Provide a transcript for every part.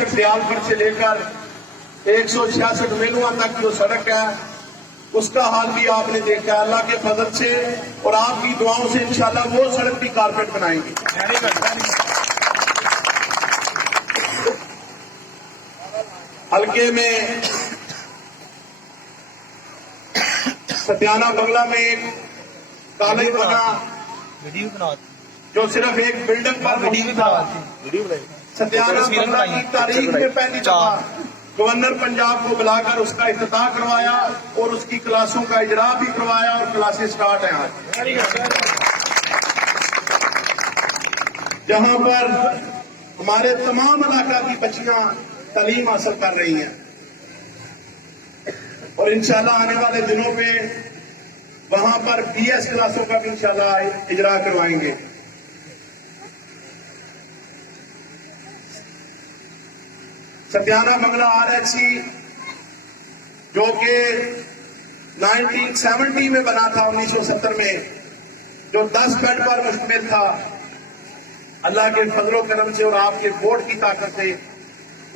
166 दयालपुर से लेकर 166 मेलुआ तक जो सड़क है उसका हाल भी आपने देखा। अल्लाह के फजल से और आपकी दुआओं से इंशाल्लाह वो सड़क भी कारपेट बनाएंगे। हल्के में सत्याना बंगला में एक कॉलेज बना जो सिर्फ एक बिल्डिंग पर मौजूद था। सत्याना बंगला की तारीख में पहली दफा गवर्नर पंजाब को बुलाकर उसका इफ्तिताह करवाया और उसकी क्लासों का इजरा भी करवाया और क्लासेस स्टार्ट हैं आज, जहां पर हमारे तमाम इलाका की बच्चियां तालीम हासिल कर रही हैं और इंशाल्लाह आने वाले दिनों में वहां पर BS क्लासों का भी इंशाल्लाह इजरा करवाएंगे। सत्याना बंगला RHC जो कि 1970 में बना था, 1970 में, जो 10 बेड पर मुश्तमिल था, अल्लाह के फजलो करम से और आपके वोट की ताकत से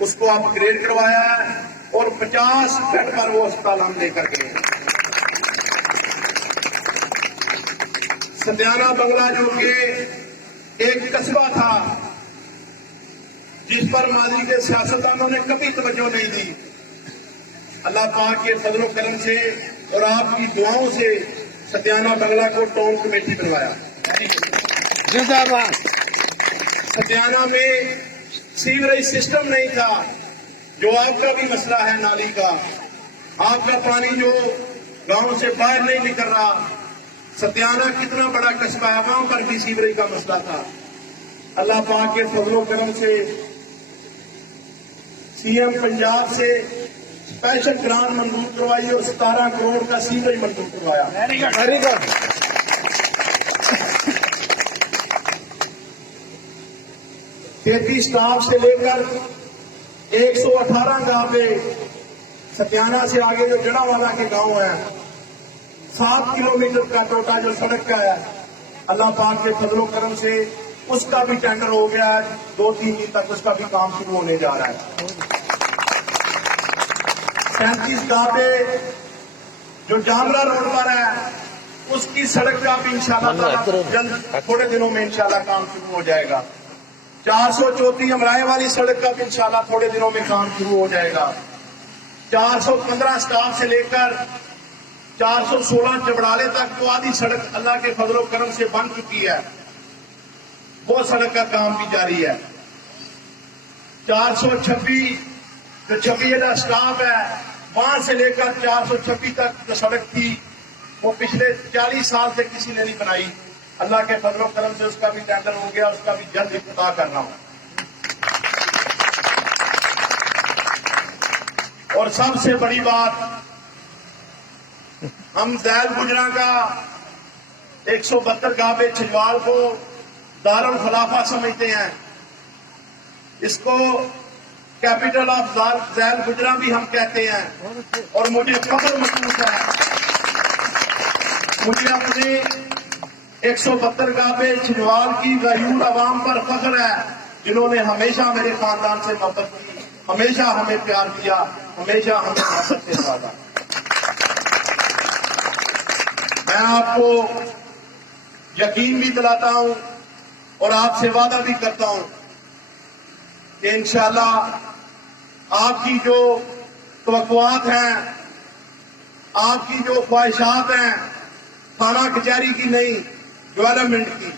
उसको अपग्रेड करवाया है और 50 बेड पर वो अस्पताल हम लेकर गए। सत्याना बंगला जो कि एक कस्बा था जिस पर माजी के सियासतदानों ने कभी तवज्जो नहीं दी, अल्लाह पाक के फजलो करम से और आपकी दुआओं से सत्याना बंगला को टाउन कमेटी बनवाया। सत्याना में सीवरेज सिस्टम नहीं था, जो आपका भी मसला है, नाली का आपका पानी जो गांव से बाहर नहीं निकल रहा। सत्याना कितना बड़ा कस्बा है, वहां पर भी सीवरेज का मसला था। अल्लाह पाक के फजलो करम से CM पंजाब से स्पेशल ग्रांट मंजूर करवाई और 17 करोड़ का सीवरेज मंजूर करवाया। Very good. खेती स्टाफ से लेकर 118 गांव पे सत्याना से आगे जो जड़ावाला के गांव है, 7 किलोमीटर का टोटा जो सड़क का है, अल्लाह पाक के फजलो करम से उसका भी टेंडर हो गया है। 2-3 दिन तक उसका भी काम शुरू होने जा रहा है। 37 गांव पे जो जामरा रोड पर है उसकी सड़क का भी इंशाल्लाह जल्द थोड़े दिनों में इंशाल्लाह काम शुरू हो जाएगा। 434 अमराए वाली सड़क का भी इंशाल्लाह थोड़े दिनों में काम शुरू हो जाएगा। 415 स्टाफ से लेकर 416 जबड़ाले तक तो आधी सड़क अल्लाह के फजलो करम से बन चुकी है, वो सड़क का काम भी जारी है। 426 जो 26 स्टाफ है, वहां से लेकर 426 तक जो सड़क थी वो पिछले 40 साल से किसी ने नहीं बनाई। अल्लाह के फजलो करम से उसका भी टेंडर हो गया, उसका भी जल्द इफ्तिताह करना हो। और सबसे बड़ी बात, हम ज़ैल गुजरा का 172 गावे छिजवाल को दारुल खिलाफा समझते हैं, इसको कैपिटल ऑफ ज़ैल गुजरा भी हम कहते हैं। और मुझे फख्र महसूस है, मुझे अपने 172 गावे छिजवाल की गयूर आवाम पर फख्र है, जिन्होंने हमेशा मेरे खानदान से मोहब्बत की, हमेशा हमें प्यार किया, हमेशा हमें मोहब्बत से ज्यादा। मैं आपको यकीन भी दिलाता हूं और आपसे वादा भी करता हूं कि इंशाल्लाह आपकी जो तवक्कुआत हैं, आपकी जो ख्वाहिशात हैं, थाना कचहरी की नहीं, डेवलपमेंट की,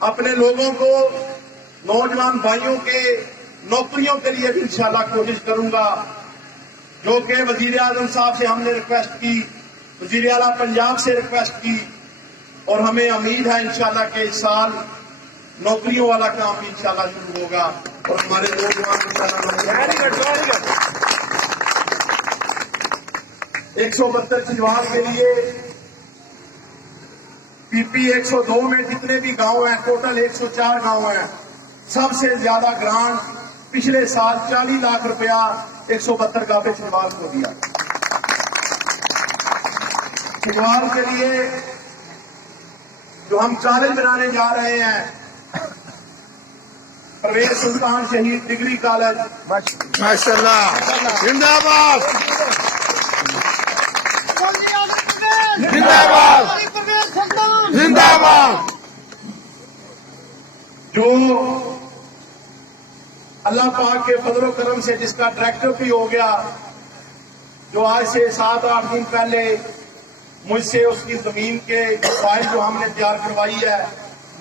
अपने लोगों को, नौजवान भाइयों के नौकरियों के लिए भी इंशाल्लाह कोशिश करूंगा। जो कि वजीर आजम साहब से हमने रिक्वेस्ट की, वजीर आला पंजाब से रिक्वेस्ट की, और हमें उम्मीद है इंशाल्लाह के इस साल नौकरियों वाला काम भी इंशाल्लाह शुरू होगा और हमारे नौजवान इंशाल्लाह 172 छिजवाल के लिए PP 102 में जितने भी गांव हैं, टोटल 104 गांव हैं, सबसे ज्यादा ग्रांट पिछले साल 40 लाख रुपया 172 गावे छिजवाल को दिया। छिजवाल के लिए जो हम कॉलेज बनाने जा रहे हैं, परवेज सुल्तान शहीद डिग्री कॉलेज माशाल्लाह, जिंदाबाद जिंदाबाद जिंदाबाद। जो अल्लाह पाक के फजल करम से जिसका ट्रैक्टर भी हो गया, जो आज से 7-8 दिन पहले मुझसे उसकी जमीन के फाइल जो हमने तैयार करवाई है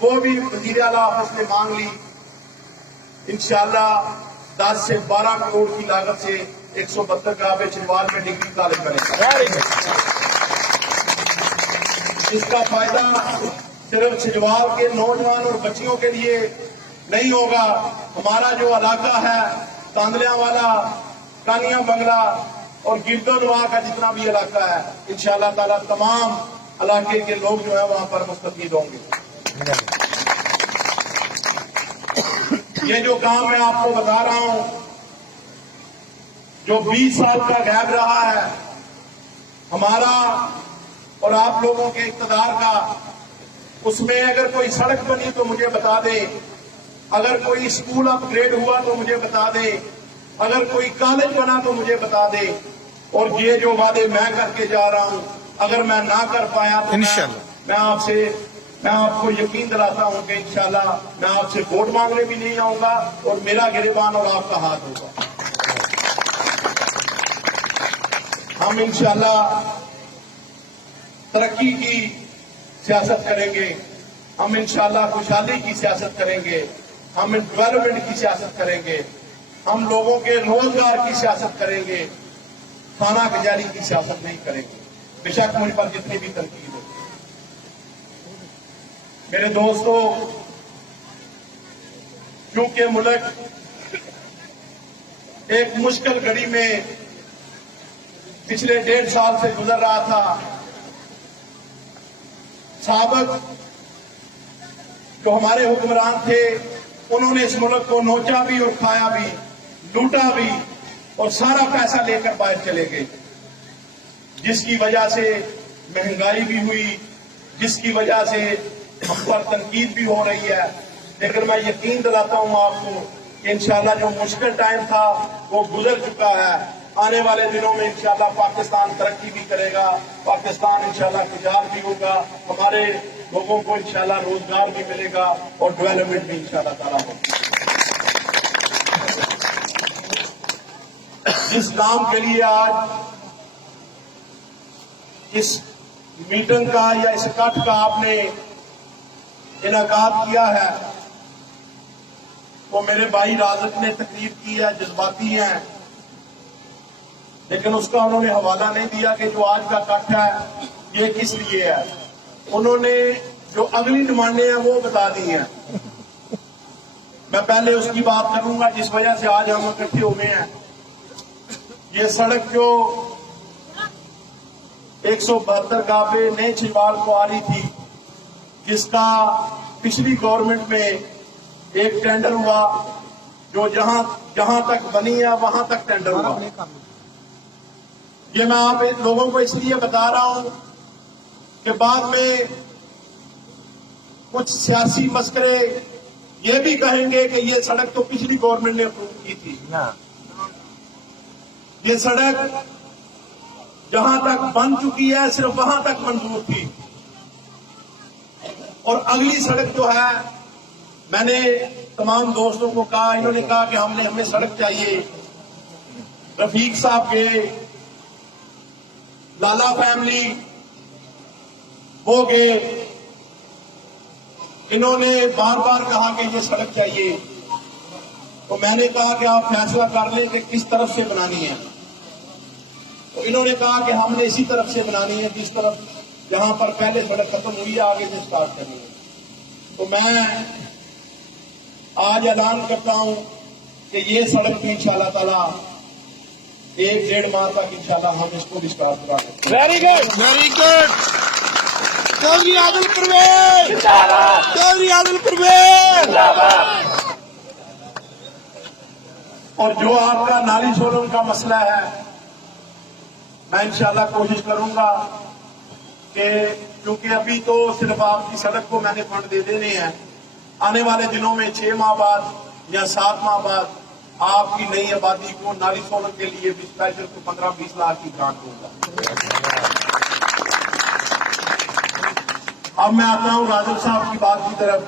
वो भी वजीर आला ऑफिस ने मांग ली। इंशाअल्लाह 10 से 12 करोड़ की लागत से 172 काबे चिरवाल में डिग्री कॉलेज बनेगा। इसका फायदा सिर्फ छिजवाल के नौजवान और बच्चियों के लिए नहीं होगा। हमारा जो इलाका है तांदलियां वाला, कानिया बंगला और गिरदोनवा का जितना भी इलाका है, इंशाअल्लाह ताला तमाम इलाके के लोग जो है वहां पर मुस्तफीद होंगे। ये जो काम मैं आपको बता रहा हूं, जो 20 साल का गैप रहा है हमारा और आप लोगों के इक़्तिदार का, उसमें अगर कोई सड़क बनी तो मुझे बता दे, अगर कोई स्कूल अपग्रेड हुआ तो मुझे बता दे, अगर कोई कॉलेज बना तो मुझे बता दे। और ये जो वादे मैं करके जा रहा हूं, अगर मैं ना कर पाया तो मैं आपको यकीन दिलाता हूं कि इंशाल्लाह मैं आपसे वोट मांगने भी नहीं आऊंगा और मेरा गिरबान और आपका हाथ होगा। हम इंशाल्लाह तरक्की की सियासत करेंगे, हम इंशाल्लाह खुशहाली की सियासत करेंगे, हम डेवलपमेंट की सियासत करेंगे, हम लोगों के रोजगार की सियासत करेंगे, खाना गुजारी की सियासत नहीं करेंगे, बेशक मुझ पर जितनी भी तनकीद हो। मेरे दोस्तों, क्योंकि मुल्क एक मुश्किल घड़ी में पिछले 1.5 साल से गुजर रहा था, साबिक जो हमारे हुक्मरान थे उन्होंने इस मुल्क को नोचा भी और खाया भी, लूटा भी और सारा पैसा लेकर बाहर चले गए, जिसकी वजह से महंगाई भी हुई, जिसकी वजह से हम पर तनकीद भी हो रही है। लेकिन मैं यकीन दिलाता हूं आपको कि इंशाल्लाह जो मुश्किल टाइम था वो गुजर चुका है। आने वाले दिनों में इंशाल्लाह पाकिस्तान तरक्की भी करेगा, पाकिस्तान इंशाल्लाह खुशहाल भी होगा, हमारे लोगों को इंशाल्लाह रोजगार भी मिलेगा और डेवलपमेंट भी इंशाल्लाह ताला होगा। जिस काम के लिए आज इस मीटिंग का या इस इकट्ठ का आपने इनाकाद किया है, वो मेरे भाई राजक ने तकरीर की है, जज्बाती हैं, लेकिन उसका उन्होंने हवाला नहीं दिया कि जो आज का इकट्ठ है ये किस लिए है। उन्होंने जो अगली डिमांडें हैं वो बता दी हैं। मैं पहले उसकी बात करूंगा जिस वजह से आज हम इकट्ठे हुए हैं। ये सड़क जो 172 काबे नए छिजवाल को आ रही थी, जिसका पिछली गवर्नमेंट में एक टेंडर हुआ, जो जहां तक बनी है वहां तक टेंडर हुआ। ये मैं आप लोगों को इसलिए बता रहा हूं कि बाद में कुछ सियासी मस्करे ये भी कहेंगे कि ये सड़क तो पिछली गवर्नमेंट ने अप्रूव की थी। ये सड़क जहां तक बन चुकी है सिर्फ वहां तक मंजूर थी, और अगली सड़क जो है, मैंने तमाम दोस्तों को कहा, इन्होंने कहा कि हमें सड़क चाहिए। रफीक साहब गए, लाला फैमिली हो गए, इन्होंने बार बार कहा कि ये सड़क चाहिए। तो मैंने कहा कि आप फैसला कर लें कि किस तरफ से बनानी है। तो इन्होंने कहा कि हमने इसी तरफ से बनानी है जिस तरफ जहां पर पहले सड़क खत्म हुई है, आगे से स्टार्ट करनी है। तो मैं आज ऐलान करता हूं कि ये सड़क भी इंशाअल्लाह ताला 1-1.5 माह तक इंशाअल्लाह हम इसको भी स्टार्ट करा देंगे। Very good, very good. Chaudhary Adil Parvez जिंदाबाद, चौधरी आदिल परवेज जिंदाबाद। और जो आपका नाली सोलर का मसला है, मैं इंशाअल्लाह कोशिश करूंगा कि क्योंकि अभी तो सिर्फ आपकी सड़क को मैंने फंड दे देने हैं, आने वाले दिनों में 6 माह बाद या 7 माह बाद आपकी नई आबादी को नाली सोलर के लिए भी स्पेशल को 15-20 लाख की ग्रांट दूंगा। अब मैं आता हूं राजन साहब की बात की तरफ।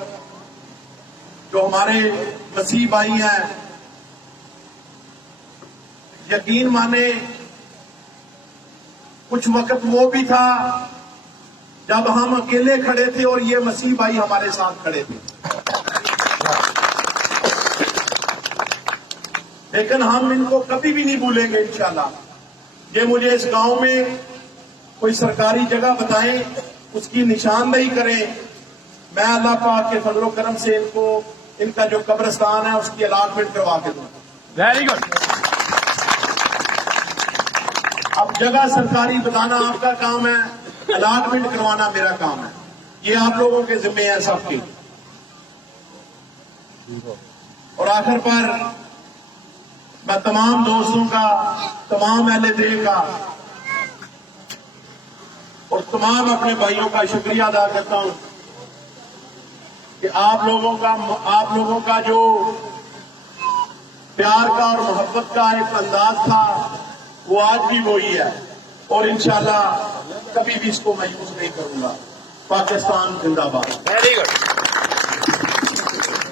जो हमारे मसीह भाई हैं, यकीन माने कुछ वक्त वो भी था जब हम अकेले खड़े थे और ये मसीह भाई हमारे साथ खड़े थे, लेकिन हम इनको कभी भी नहीं भूलेंगे इंशाल्लाह। ये मुझे इस गांव में कोई सरकारी जगह बताएं, उसकी निशानदेही करें, मैं अल्लाह पाक के फजलो करम से इनको इनका जो कब्रिस्तान है उसकी अलाटमेंट करवा के दूंगा। Very good. अब जगह सरकारी बताना आपका काम है, अलाटमेंट करवाना मेरा काम है। ये आप लोगों के जिम्मे है सबके। और आखिर पर मैं तमाम दोस्तों का, तमाम अहले दिल का और तमाम अपने भाइयों का शुक्रिया अदा करता हूं कि आप लोगों का जो प्यार का और मोहब्बत का एक अंदाज था वो आज भी वही है और इंशाल्लाह कभी भी इसको मैं यूज नहीं करूंगा। पाकिस्तान जिंदाबाद। Very good.